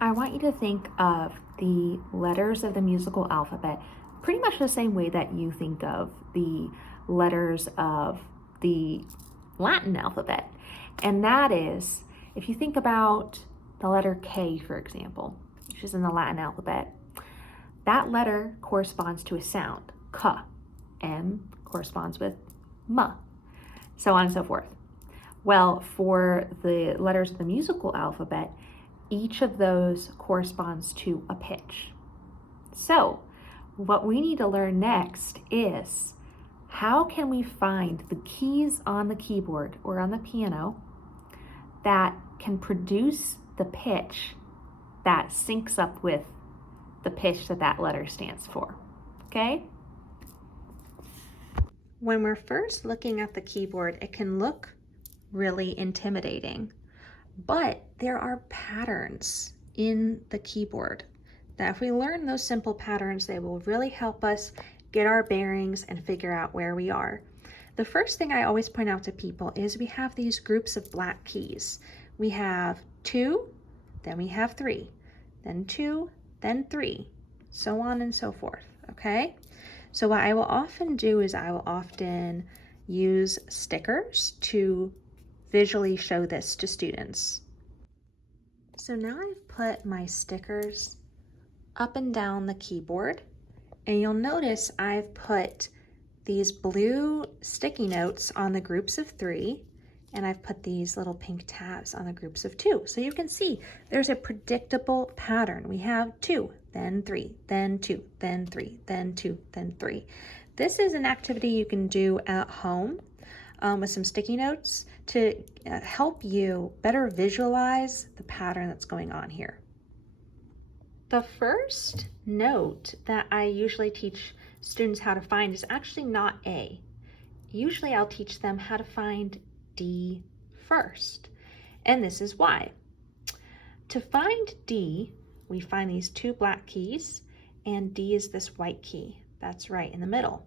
I want you to think of the letters of the musical alphabet pretty much the same way that you think of the letters of the Latin alphabet. And that is, if you think about the letter K, for example, which is in the Latin alphabet, that letter corresponds to a sound, K. M corresponds with M, so on and so forth. Well, for the letters of the musical alphabet, each of those corresponds to a pitch. So what we need to learn next is how can we find the keys on the keyboard or on the piano that can produce the pitch that syncs up with the pitch that that letter stands for, okay? When we're first looking at the keyboard, it can look really intimidating, but there are patterns in the keyboard that if we learn those simple patterns, they will really help us get our bearings and figure out where we are. The first thing I always point out to people is we have these groups of black keys. We have 2, then we have 3, then 2, then 3, so on and so forth, okay? So what I will often do is I will often use stickers to visually show this to students. So now I've put my stickers up and down the keyboard, and you'll notice I've put these blue sticky notes on the groups of 3, and I've put these little pink tabs on the groups of 2. So you can see there's a predictable pattern. We have 2, then 3, then 2, then 3, then 2, then 3. This is an activity you can do at home with some sticky notes to help you better visualize the pattern that's going on here. The first note that I usually teach students how to find is actually not A. Usually I'll teach them how to find D first, and this is why. To find D, we find these 2 black keys, and D is this white key that's right in the middle.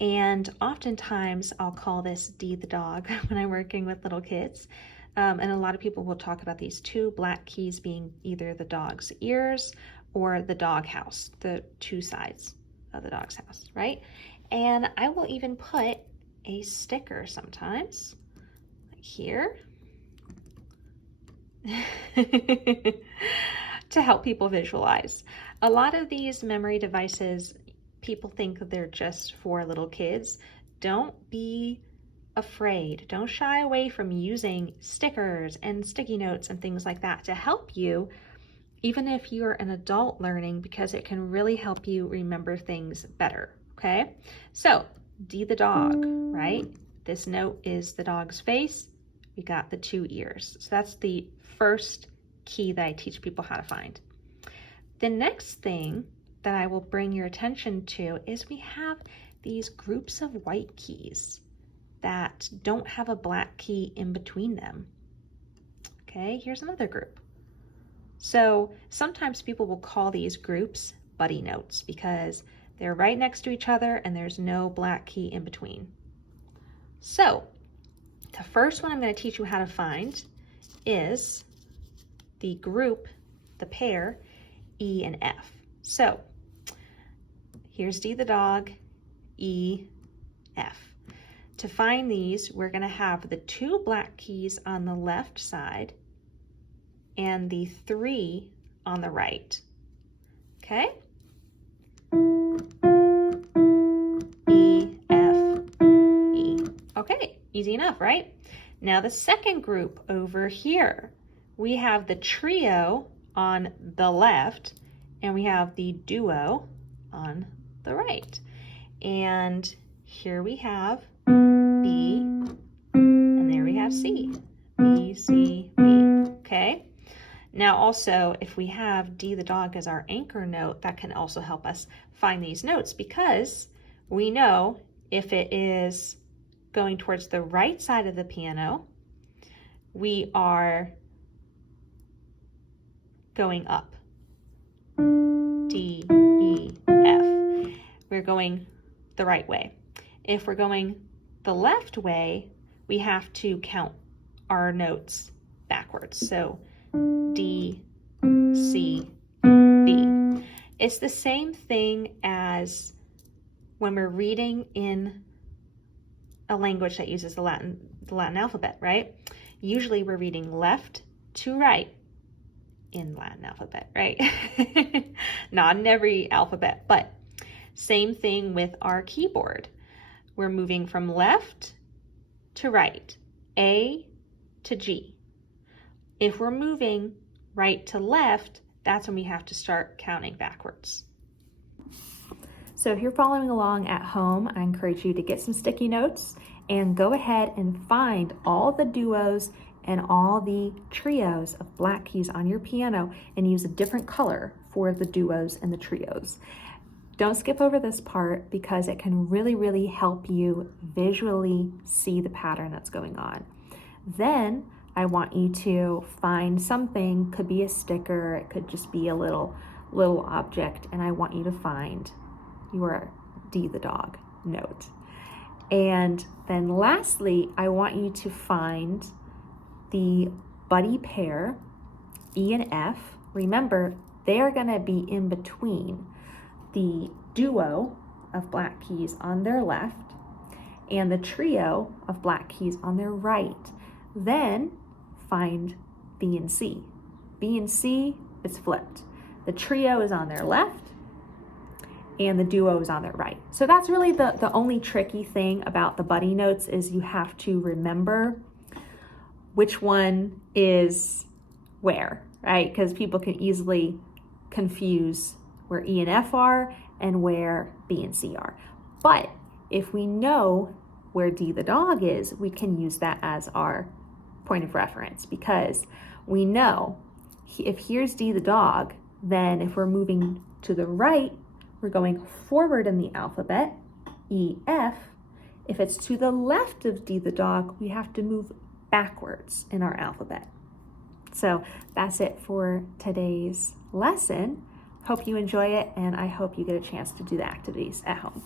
And oftentimes I'll call this D the dog when I'm working with little kids. And a lot of people will talk about these 2 black keys being either the dog's ears or the dog house, the 2 sides of the dog's house, right? And I will even put a sticker sometimes, like here, to help people visualize. A lot of these memory devices, people think that they're just for little kids. Don't be afraid. Don't shy away from using stickers and sticky notes and things like that to help you, even if you're an adult learning, because it can really help you remember things better, okay? So, D the dog, right? This note is the dog's face. We got the 2 ears. So that's the first key that I teach people how to find. The next thing that I will bring your attention to is we have these groups of white keys that don't have a black key in between them. Okay, here's another group. So sometimes people will call these groups buddy notes because they're right next to each other and there's no black key in between. So the first one I'm going to teach you how to find is the group, the pair, E and F. So here's D the dog, E, F. To find these, we're going to have the 2 black keys on the left side and the 3 on the right. Okay? E, F, E. Okay, easy enough, right? Now the second group over here, we have the trio on the left and we have the duo on the right. And here we have B, and there we have C. B, C, B, okay? Now also, if we have D the dog as our anchor note, that can also help us find these notes because we know if it is going towards the right side of the piano, we are going up. D, E, F. We're going the right way. If we're going the left way, we have to count our notes backwards. So D, It's the same thing as when we're reading in a language that uses the Latin alphabet, right? Usually we're reading left to right in Latin alphabet, right? Not in every alphabet, but same thing with our keyboard. We're moving from left to right, A to G. If we're moving right to left, that's when we have to start counting backwards. So if you're following along at home, I encourage you to get some sticky notes and go ahead and find all the duos and all the trios of black keys on your piano and use a different color for the duos and the trios. Don't skip over this part because it can really help you visually see the pattern that's going on. Then I want you to find something, could be a sticker, it could just be a little object, and I want you to find your D the dog note. And then lastly, I want you to find the buddy pair, E and F. Remember, they're gonna be in between the duo of black keys on their left and the trio of black keys on their right. Then find B and C. B and C is flipped. The trio is on their left and the duo is on their right. So that's really the only tricky thing about the buddy notes is you have to remember which one is where, right? Because people can easily confuse where E and F are and where B and C are. But if we know where D the dog is, we can use that as our point of reference because we know if here's D the dog, then if we're moving to the right, we're going forward in the alphabet, E, F. If it's to the left of D the dog, we have to move backwards in our alphabet. So that's it for today's lesson. Hope you enjoy it, and I hope you get a chance to do the activities at home.